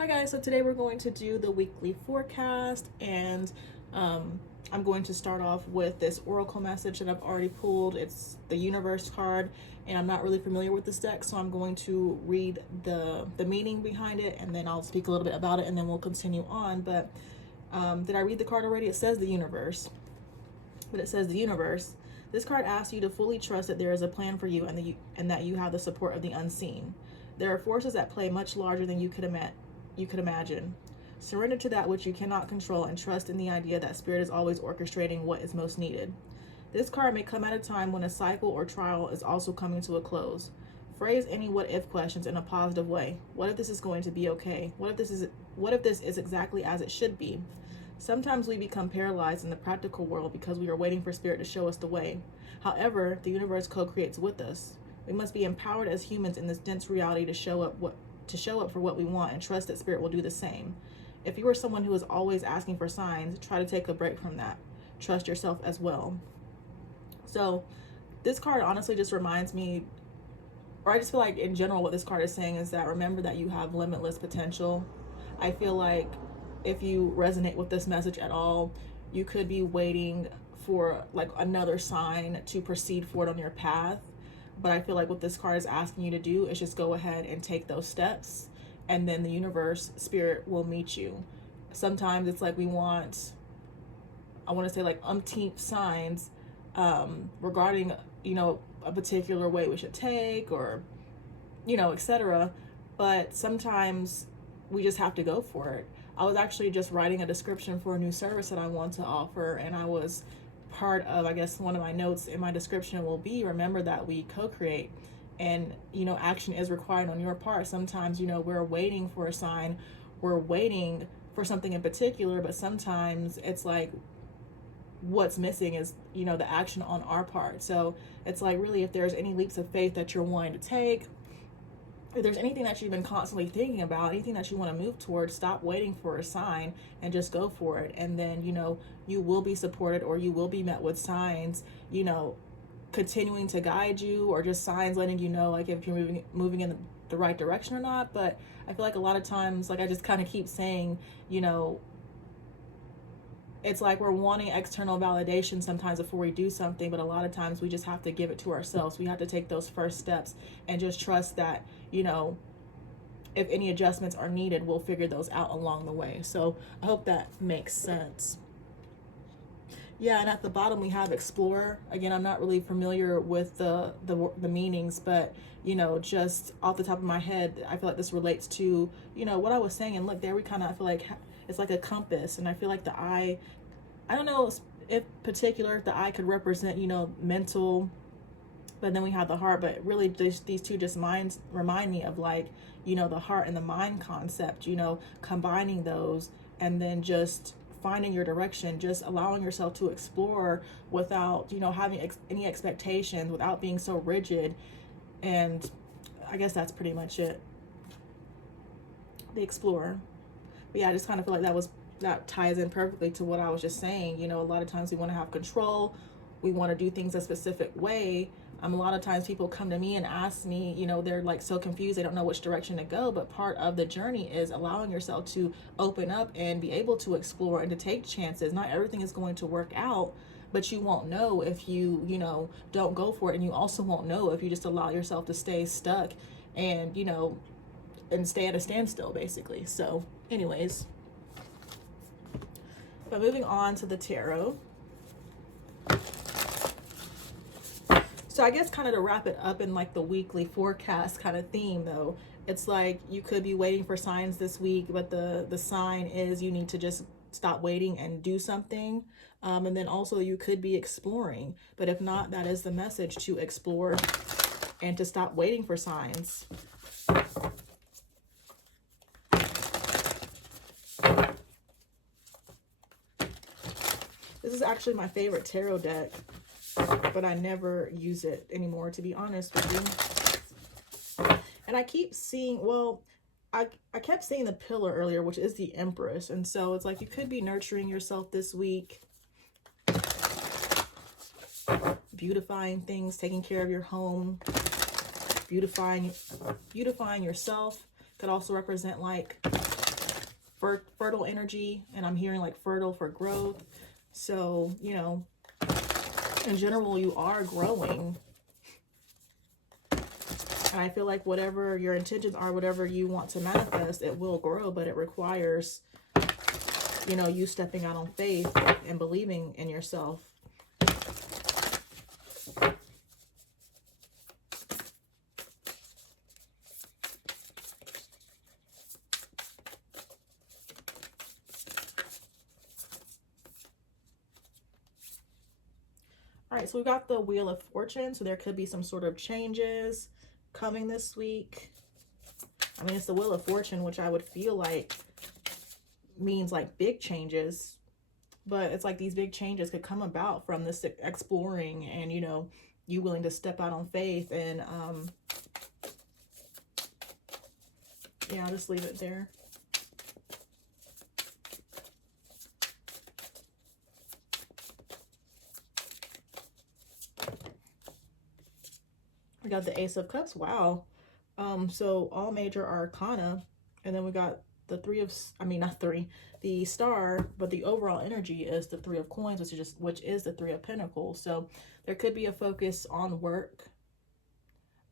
Hi guys, so today we're going to do the weekly forecast, and I'm going to start off with this oracle message that I've already pulled. It's the universe card, and I'm not really familiar with this deck, so I'm going to read the meaning behind it, and then I'll speak a little bit about it, and then we'll continue on. But did I read the card already? It says the universe, but it says the universe. This card asks you to fully trust that there is a plan for you, and that you have the support of the unseen. There are forces at play much larger than you could imagine. Surrender to that which you cannot control and trust in the idea that Spirit is always orchestrating what is most needed. This card may come at a time when a cycle or trial is also coming to a close. Phrase any what-if questions in a positive way. What if this is going to be okay? What if this is exactly as it should be? Sometimes we become paralyzed in the practical world because we are waiting for Spirit to show us the way. However, the universe co-creates with us. We must be empowered as humans in this dense reality to show up for what we want and trust that Spirit will do the same. If you are someone who is always asking for signs, try to take a break from that. Trust yourself as well. So this card honestly just reminds me, or I just feel like in general what this card is saying is that remember that you have limitless potential. I feel like if you resonate with this message at all, you could be waiting for like another sign to proceed forward on your path. But I feel like what this card is asking you to do is just go ahead and take those steps, and then the universe, Spirit will meet you. Sometimes it's like we want, I want to say like umpteenth signs regarding, a particular way we should take, or, etc. But sometimes we just have to go for it. I was actually just writing a description for a new service that I want to offer, and I was part of, I guess one of my notes in my description will be, remember that we co-create, and action is required on your part. Sometimes we're waiting for a sign, we're waiting for something in particular, but sometimes it's like what's missing is the action on our part. So it's like, really, if there's any leaps of faith that you're wanting to take, if there's anything that you've been constantly thinking about, anything that you want to move towards, stop waiting for a sign and just go for it. And then, you will be supported, or you will be met with signs, continuing to guide you, or just signs letting you know, like, if you're moving in the right direction or not. But I feel like a lot of times, like I just kind of keep saying, it's like we're wanting external validation sometimes before we do something, but a lot of times we just have to give it to ourselves. We have to take those first steps and just trust that, if any adjustments are needed, we'll figure those out along the way. So I hope that makes sense. Yeah, and at the bottom we have Explorer. Again, I'm not really familiar with the meanings, but just off the top of my head, I feel like this relates to what I was saying. And look, there we kind of, I feel like it's like a compass, and I feel like the eye, I don't know if particular if the eye could represent mental, but then we have the heart. But really these two just remind me of like the heart and the mind concept, combining those, and then just finding your direction, just allowing yourself to explore without having any expectations, without being so rigid. And I guess that's pretty much it, the Explorer. But yeah, I just kind of feel like that ties in perfectly to what I was just saying. A lot of times we want to have control, we want to do things a specific way. A lot of times people come to me and ask me, they're like so confused, they don't know which direction to go. But part of the journey is allowing yourself to open up and be able to explore and to take chances. Not everything is going to work out, but you won't know if you, don't go for it. And you also won't know if you just allow yourself to stay stuck and, and stay at a standstill, basically. So anyways, but moving on to the tarot. So I guess kind of to wrap it up in like the weekly forecast kind of theme though, it's like you could be waiting for signs this week, but the sign is you need to just stop waiting and do something. And then also you could be exploring, but if not, that is the message, to explore and to stop waiting for signs. This is actually my favorite tarot deck, but I never use it anymore, to be honest with you. And I keep seeing, well, I kept seeing the Pillar earlier, which is the Empress. And so it's like you could be nurturing yourself this week, beautifying things, taking care of your home, beautifying yourself. Could also represent like fertile energy, and I'm hearing like fertile for growth. So, you know, in general, you are growing. And I feel like whatever your intentions are, whatever you want to manifest, it will grow, but it requires, you know, you stepping out on faith and believing in yourself. All right, so we got the Wheel of Fortune. So there could be some sort of changes coming this week. I mean, it's the Wheel of Fortune, which I would feel like means like big changes. But it's like these big changes could come about from this exploring and, you know, you willing to step out on faith. And yeah, I'll just leave it there. We got the Ace of Cups. Wow. So all major arcana, and then we got the the Star, but the overall energy is the Three of Coins, which is the Three of Pentacles. So there could be a focus on work.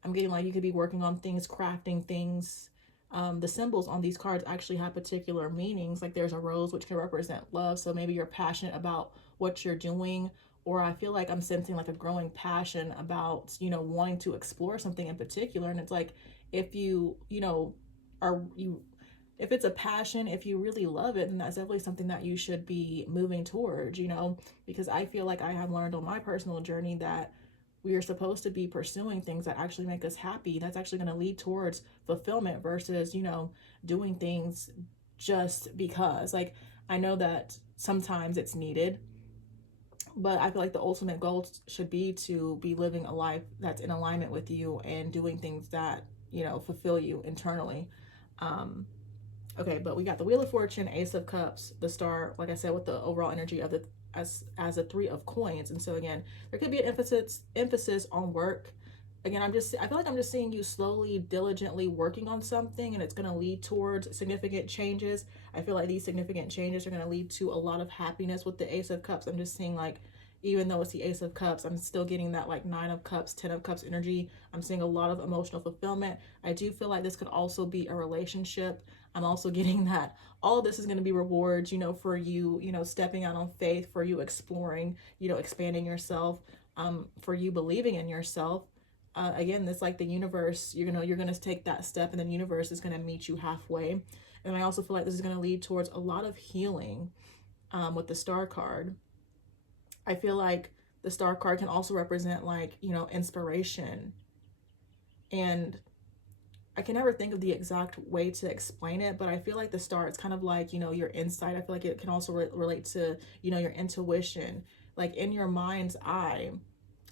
I'm getting like you could be working on things, crafting things. The symbols on these cards actually have particular meanings. Like there's a rose, which can represent love. So maybe you're passionate about what you're doing, or I feel like I'm sensing like a growing passion about, you know, wanting to explore something in particular. And it's like, if you know, if it's a passion, if you really love it, then that's definitely something that you should be moving towards, you know, because I feel like I have learned on my personal journey that we are supposed to be pursuing things that actually make us happy. That's actually going to lead towards fulfillment versus, you know, doing things just because. Like, I know that sometimes it's needed, but I feel like the ultimate goal should be to be living a life that's in alignment with you and doing things that, you know, fulfill you internally. Okay, but we got the Wheel of Fortune, Ace of Cups, the Star, like I said, with the overall energy of the as a Three of Coins. And so again, there could be an emphasis on work. Again, I feel like I'm just seeing you slowly, diligently working on something, and it's going to lead towards significant changes. I feel like these significant changes are going to lead to a lot of happiness with the Ace of Cups. I'm just seeing like, even though it's the Ace of Cups, I'm still getting that like Nine of Cups, Ten of Cups energy. I'm seeing a lot of emotional fulfillment. I do feel like this could also be a relationship. I'm also getting that all of this is going to be rewards, you know, for you, you know, stepping out on faith, for you exploring, you know, expanding yourself, for you believing in yourself. Again, it's like the universe, you're going to take that step, and the universe is going to meet you halfway. And I also feel like this is going to lead towards a lot of healing with the Star card. I feel like the Star card can also represent like, you know, inspiration. And I can never think of the exact way to explain it, but I feel like the Star, it's kind of like, you know, your insight. I feel like it can also relate to, you know, your intuition. Like in your mind's eye,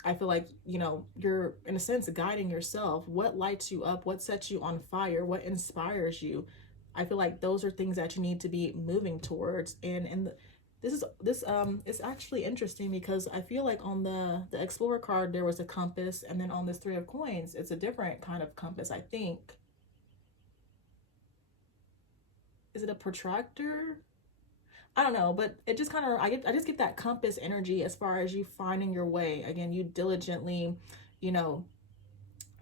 I feel like, you know, you're in a sense guiding yourself. What lights you up? What sets you on fire? What inspires you? I feel like those are things that you need to be moving towards. And this is actually interesting because I feel like on the Explorer card there was a compass, and then on this Three of Coins it's a different kind of compass. I think, is it a protractor? I don't know, but it just kind of, I just get that compass energy as far as you finding your way. Again, you diligently, you know,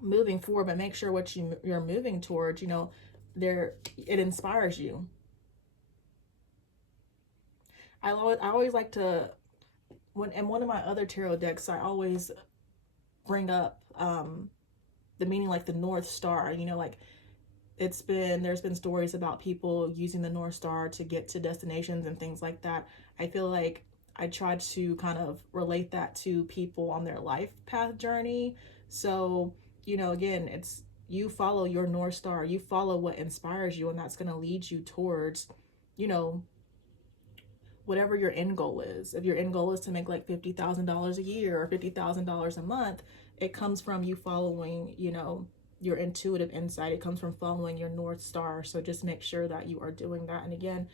moving forward, but make sure what you're moving towards, you know, it inspires you. I always like to, in one of my other tarot decks, I always bring up the meaning like the North Star, you know, like there's been stories about people using the North Star to get to destinations and things like that. I feel like I try to kind of relate that to people on their life path journey. So, you know, again, it's you follow your North Star, you follow what inspires you, and that's going to lead you towards, you know, whatever your end goal is. If your end goal is to make like $50,000 a year or $50,000 a month, it comes from you following, you know, your intuitive insight. It comes from following your North Star. So just make sure that you are doing that. And again,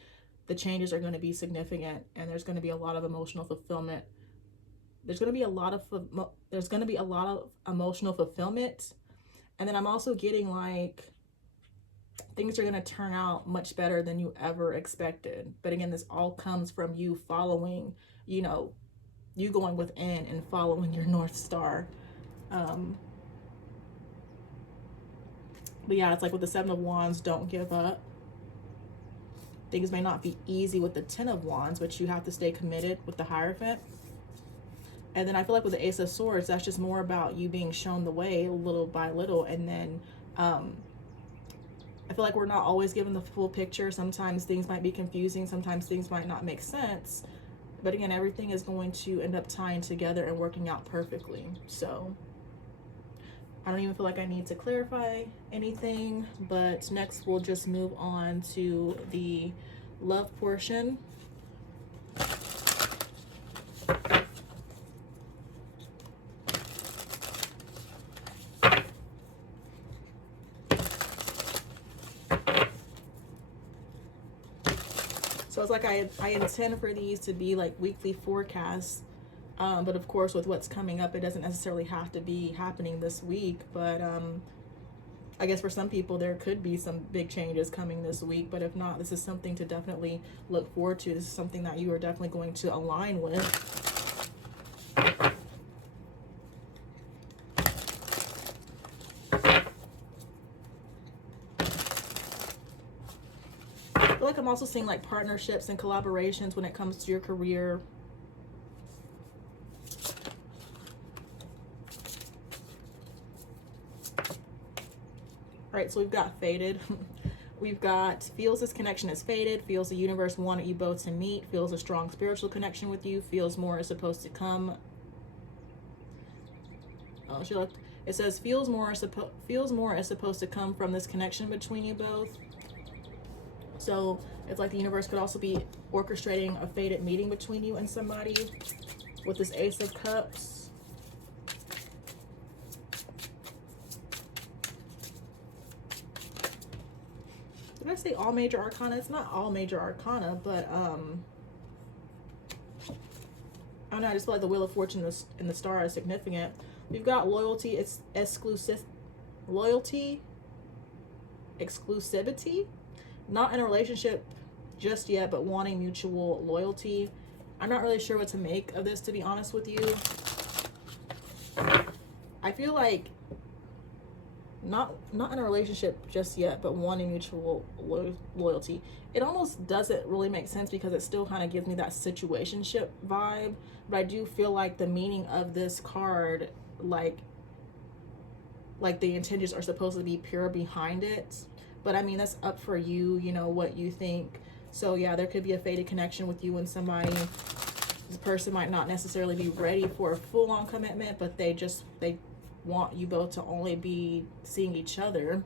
the changes are going to be significant, and there's going to be a lot of emotional fulfillment. There's going to be a lot of emotional fulfillment. And then I'm also getting like things are going to turn out much better than you ever expected. But again, this all comes from you following, you know, you going within and following your North Star. But yeah, it's like with the Seven of Wands, don't give up. Things may not be easy with the Ten of Wands, but you have to stay committed with the Hierophant. And then I feel like with the Ace of Swords, that's just more about you being shown the way little by little. And then I feel like we're not always given the full picture. Sometimes things might be confusing. Sometimes things might not make sense. But again, everything is going to end up tying together and working out perfectly. So I don't even feel like I need to clarify anything. But next, we'll just move on to the love portion. So it's like I intend for these to be like weekly forecasts, but of course with what's coming up, it doesn't necessarily have to be happening this week. But I guess for some people there could be some big changes coming this week, but if not, this is something to definitely look forward to. This is something that you are definitely going to align with. I feel like I'm also seeing like partnerships and collaborations when it comes to your career. All right, so we've got faded. We've got feels this connection is faded, feels the universe wanted you both to meet, feels a strong spiritual connection with you, feels more is supposed to come. Oh, she left. It says feels more is supposed to come from this connection between you both. So it's like the universe could also be orchestrating a faded meeting between you and somebody with this Ace of Cups. Did I say all major arcana? It's not all major arcana, but I don't know, I just feel like the Wheel of Fortune and the Star is significant. We've got loyalty, it's exclusivity. Not in a relationship just yet, but wanting mutual loyalty. I'm not really sure what to make of this, to be honest with you. I feel like not in a relationship just yet, but wanting mutual loyalty. It almost doesn't really make sense because it still kind of gives me that situationship vibe. But I do feel like the meaning of this card, like the intentions are supposed to be pure behind it. But I mean, that's up for you, you know, what you think. So yeah, there could be a faded connection with you and somebody. This person might not necessarily be ready for a full-on commitment, but they want you both to only be seeing each other.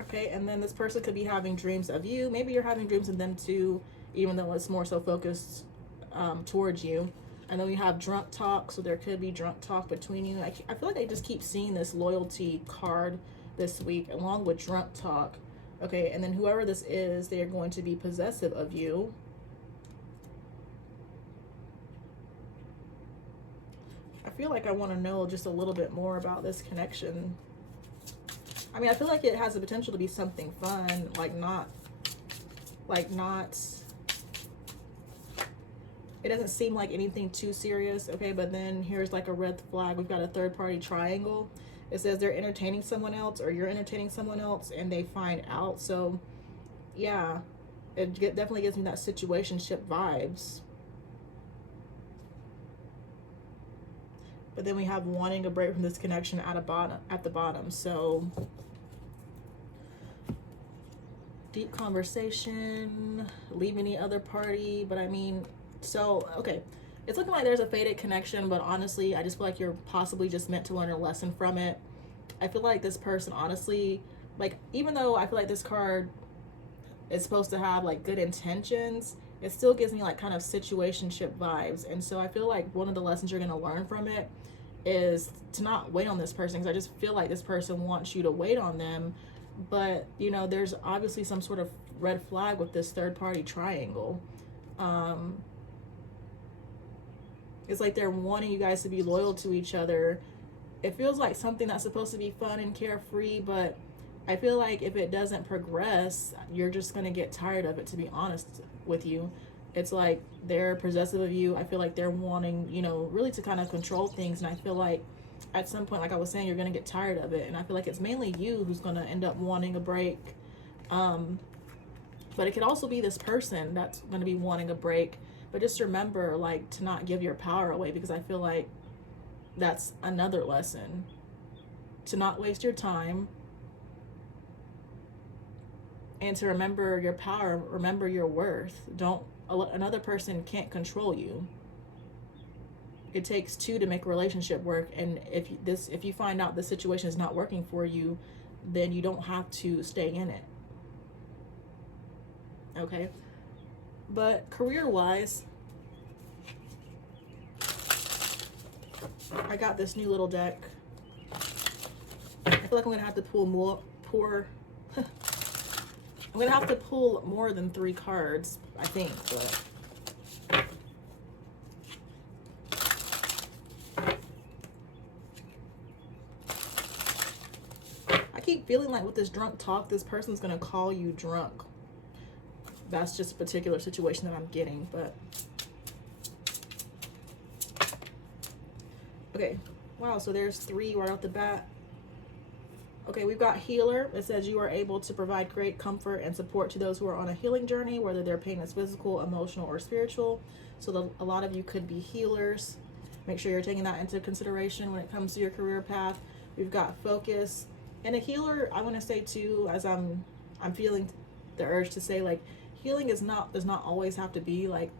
Okay, and then this person could be having dreams of you. Maybe you're having dreams of them too, even though it's more so focused towards you. I know you have drunk talk, so there could be drunk talk between you. I feel like I just keep seeing this loyalty card this week along with drunk talk. Okay, and then whoever this is, they are going to be possessive of you. I feel like I want to know just a little bit more about this connection. I mean, I feel like it has the potential to be something fun, it doesn't seem like anything too serious. Okay, but then here's like a red flag. We've got a third party triangle. It says they're entertaining someone else or you're entertaining someone else and they find out. So yeah, it definitely gives me that situationship vibes. But then we have wanting a break from this connection at the bottom. So deep conversation, leave any other party. But I mean, so okay, it's looking like there's a faded connection, but honestly, I just feel like you're possibly just meant to learn a lesson from it. I feel like this person, honestly, like, even though I feel like this card is supposed to have like good intentions, it still gives me like kind of situationship vibes. And so I feel like one of the lessons you're going to learn from it is to not wait on this person, because I just feel like this person wants you to wait on them. But you know, there's obviously some sort of red flag with this third party triangle. It's like they're wanting you guys to be loyal to each other. It feels like something that's supposed to be fun and carefree, but I feel like if it doesn't progress, you're just going to get tired of it, to be honest with you. It's like they're possessive of you. I feel like they're wanting, you know, really to kind of control things. And I feel like at some point, like I was saying, you're going to get tired of it. And I feel like it's mainly you who's going to end up wanting a break. But it could also be this person that's going to be wanting a break. But just remember, like, to not give your power away, because I feel like that's another lesson. To not waste your time. And to remember your power, remember your worth. Another person can't control you. It takes two to make a relationship work. And if you find out the situation is not working for you, then you don't have to stay in it. Okay? But career-wise, I got this new little deck. I feel like I'm gonna have to pull I'm gonna have to pull more than 3 cards, I think, but I keep feeling like with this drunk talk, this person's gonna call you drunk. That's just a particular situation that I'm getting, but okay. Wow, so there's 3 right off the bat. Okay, we've got healer. It says you are able to provide great comfort and support to those who are on a healing journey, whether their pain is physical, emotional, or spiritual. So a lot of you could be healers. Make sure you're taking that into consideration when it comes to your career path. We've got focus. And a healer, I want to say too, as I'm feeling the urge to say, like, healing does not always have to be like,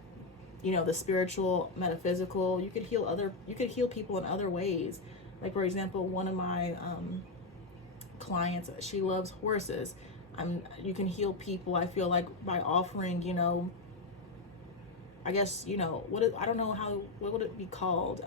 you know, the spiritual, metaphysical. You could heal people in other ways. Like, for example, one of my clients, she loves horses. You can heal people, I feel like, by offering, you know, I guess, you know, I don't know what would it be called?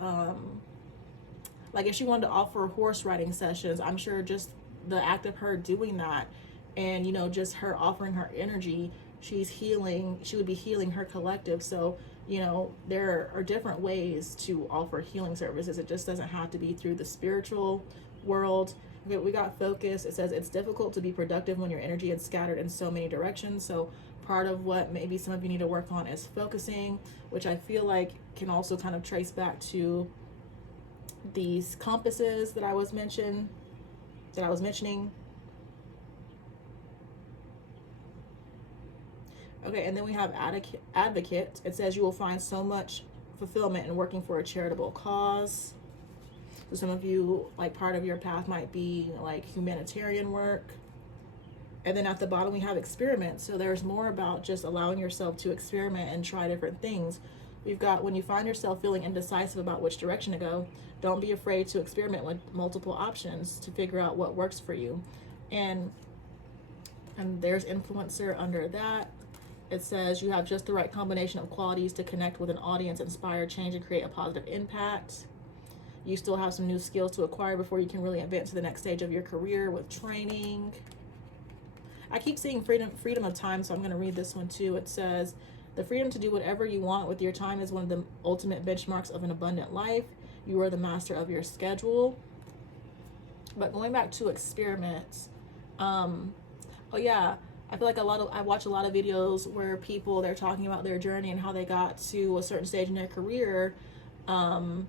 Like if she wanted to offer horse riding sessions, I'm sure just the act of her doing that and, you know, just her offering her energy, she would be healing her collective. So, you know, there are different ways to offer healing services. It just doesn't have to be through the spiritual world. Okay, we got focus. It says it's difficult to be productive when your energy is scattered in so many directions. So part of what maybe some of you need to work on is focusing, which I feel like can also kind of trace back to these compasses that I was mentioning. Okay, and then we have advocate. It says you will find so much fulfillment in working for a charitable cause. So some of you, like, part of your path might be like humanitarian work. And then at the bottom we have experiment. So there's more about just allowing yourself to experiment and try different things. We've got when you find yourself feeling indecisive about which direction to go, don't be afraid to experiment with multiple options to figure out what works for you. And there's influencer under that. It says you have just the right combination of qualities to connect with an audience, inspire change, and create a positive impact. You still have some new skills to acquire before you can really advance to the next stage of your career with training. I keep seeing freedom of time, so I'm going to read this one too. It says, the freedom to do whatever you want with your time is one of the ultimate benchmarks of an abundant life. You are the master of your schedule. But going back to experiments, oh yeah, I feel like I watch a lot of videos where they're talking about their journey and how they got to a certain stage in their career, by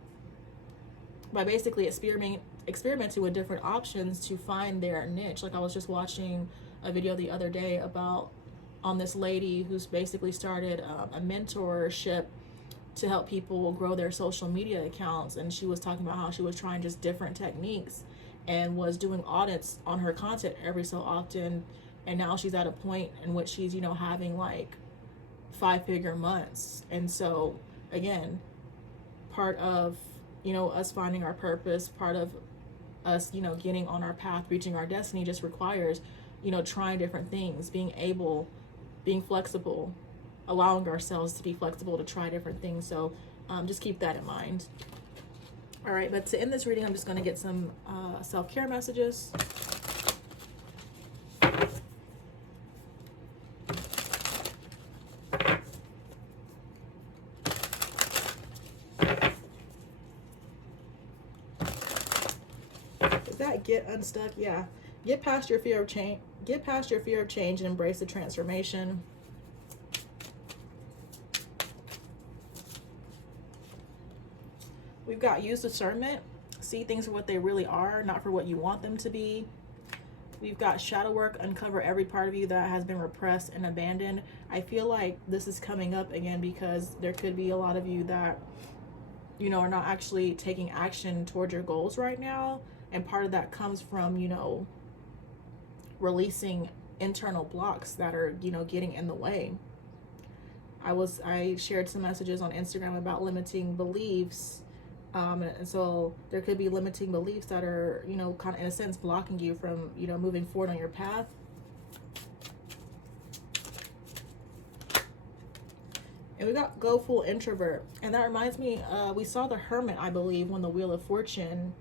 basically experimenting with different options to find their niche. Like I was just watching a video the other day on this lady who's basically started a mentorship to help people grow their social media accounts, and she was talking about how she was trying just different techniques and was doing audits on her content every so often, and now she's at a point in which she's, you know, having like 5-figure months. And so again, part of, you know, us finding our purpose, part of us, you know, getting on our path, reaching our destiny, just requires, you know, trying different things, being flexible, allowing ourselves to be flexible to try different things. So just keep that in mind. All right, but to end this reading, I'm just going to get some self-care messages. that get unstuck. Yeah. Get past your fear of change. Get past your fear of change and embrace the transformation. We've got use discernment. See things for what they really are, not for what you want them to be. We've got shadow work. Uncover every part of you that has been repressed and abandoned. I feel like this is coming up again because there could be a lot of you that, you know, are not actually taking action towards your goals right now. And part of that comes from, you know, releasing internal blocks that are, you know, getting in the way. I shared some messages on Instagram about limiting beliefs. And so there could be limiting beliefs that are, you know, kind of in a sense blocking you from, you know, moving forward on your path. And we got go full introvert. And that reminds me, we saw the Hermit, I believe, when the Wheel of Fortune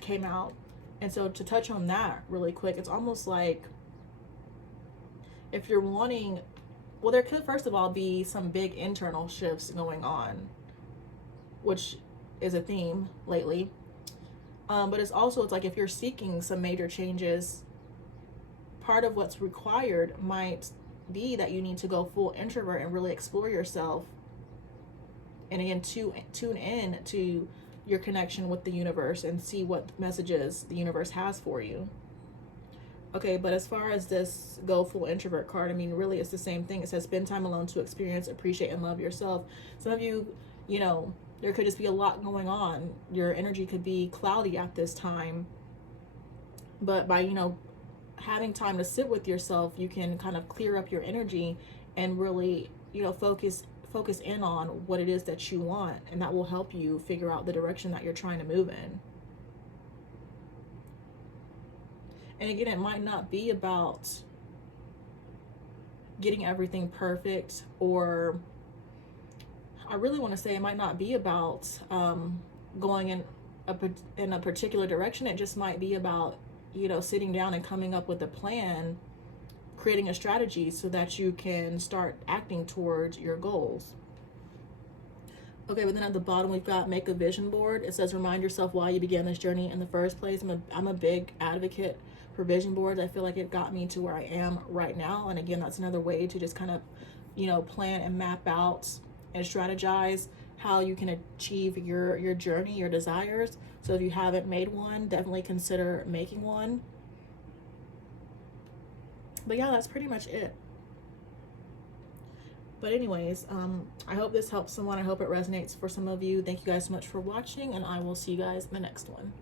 came out. And so to touch on that really quick, it's almost like if you're wanting, well, there could first of all be some big internal shifts going on, which is a theme lately. But it's like if you're seeking some major changes, part of what's required might be that you need to go full introvert and really explore yourself. And again, tune in to your connection with the universe and see what messages the universe has for you. Okay, but as far as this go full introvert card, I mean, really it's the same thing. It says spend time alone to experience, appreciate, and love yourself. Some of you, you know, there could just be a lot going on. Your energy could be cloudy at this time. But by, you know, having time to sit with yourself, you can kind of clear up your energy and really, you know, focus in on what it is that you want. And that will help you figure out the direction that you're trying to move in. And again, it might not be about getting everything perfect, or I really want to say it might not be about going in a particular direction. It just might be about, you know, sitting down and coming up with a plan, creating a strategy so that you can start acting towards your goals. Okay, but then at the bottom we've got make a vision board. It says remind yourself why you began this journey in the first place. I'm a big advocate for vision boards. I feel like it got me to where I am right now. And again, that's another way to just kind of, you know, plan and map out and strategize how you can achieve your journey, your desires. So if you haven't made one, definitely consider making one. But yeah, that's pretty much it. But anyways, I hope this helps someone. I hope it resonates for some of you. Thank you guys so much for watching, and I will see you guys in the next one.